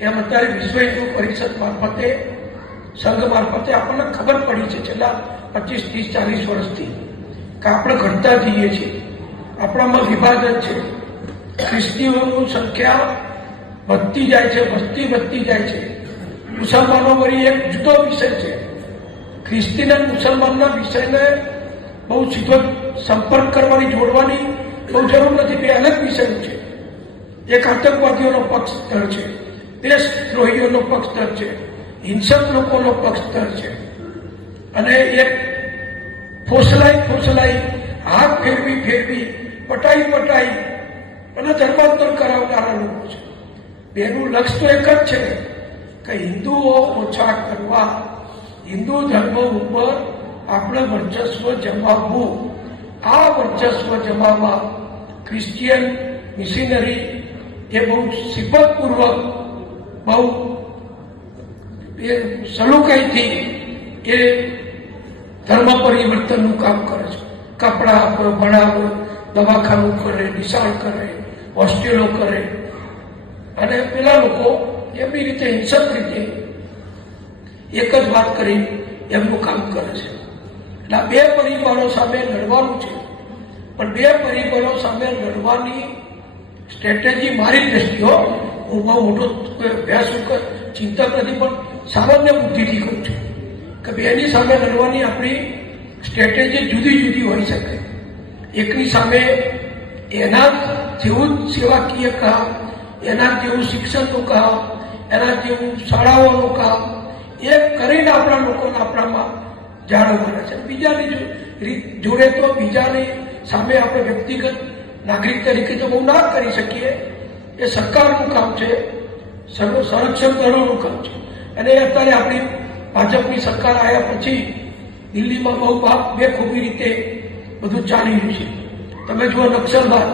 એમ અત્યારે વિશ્વ હિન્દુ પરિષદ મારફતે સંઘ મારફતે આપણને ખબર પડી છે છેલ્લા 25, 30, 40 વર્ષથી કે આપણે ઘટતા જઈએ છીએ, આપણામાં વિભાજન છે, ખ્રિસ્તીઓની સંખ્યા વધતી જાય છે, વસ્તી વધતી જાય છે. મુસલમાનો વળી એક જુદો વિષય છે. ખ્રિસ્તી અને મુસલમાનના વિષયને બહુ સીધો સંપર્ક કરવાની, જોડવાની બહુ જરૂર નથી. બે અલગ વિષયો છે. એક આતંકવાદીઓનો પક્ષધર છે, દેશદ્રોહીઓનો પક્ષધર છે, હિંસક લોકોનો પક્ષધર છે, અને એક ફોસલાઈ હાથ ફેરવી પટાઈ અને ધર્માંતર કરાવનારા લોકો છે. બેનું લક્ષ્ય તો એક જ છે કે હિન્દુઓ ઓછા કરવા, હિન્દુ ધર્મ ઉપર આપણે વર્ચસ્વ જમાવવું. આ વર્ચસ્વ જમાવવા ક્રિશ્ચિયન મિશનરી એ બહુ સિફતપૂર્વક, બહુ સલુકાઈથી એ ધર્મ પરિવર્તનનું કામ કરે છે. કપડા આપો, ભણાવો, દવાખાનું કરે, નિશાળ કરે, હોસ્ટેલો કરે, અને પેલા લોકો એમની રીતે હિંસક રીતે એક જ વાત કરી એમનું કામ કરે છે. એટલે બે પરિબળો સામે લડવાનું છે, પણ બે પરિબળો સામે લડવાની સ્ટ્રેટેજી મારી દ્રષ્ટિઓ, હું બહુ મોટો અભ્યાસ ચિંતક નથી, પણ સામાન્ય બુદ્ધિથી કહું છું કે બેની સામે લડવાની આપણી સ્ટ્રેટેજી જુદી જુદી હોઈ શકે. એકની સામે એના જેવું સેવાકીય કામ, એના જેવું શિક્ષણનું કામ, એના જેવું શાળાઓનું કામ એ કરીને આપણા લોકોને આપણામાં જાળવવાના છે. બીજાની જોડે તો બીજાની સામે આપણે વ્યક્તિગત નાગરિક તરીકે તો બહુ ના કરી શકીએ. એ સરકારનું કામ છે, સંરક્ષણ દળોનું કામ છે. અને અત્યારે આપણી ભાજપની સરકાર આવ્યા પછી દિલ્હીમાં બહુ બેખૂબી રીતે બધું ચાલી રહ્યું છે. તમે જુઓ નક્સલવાદ,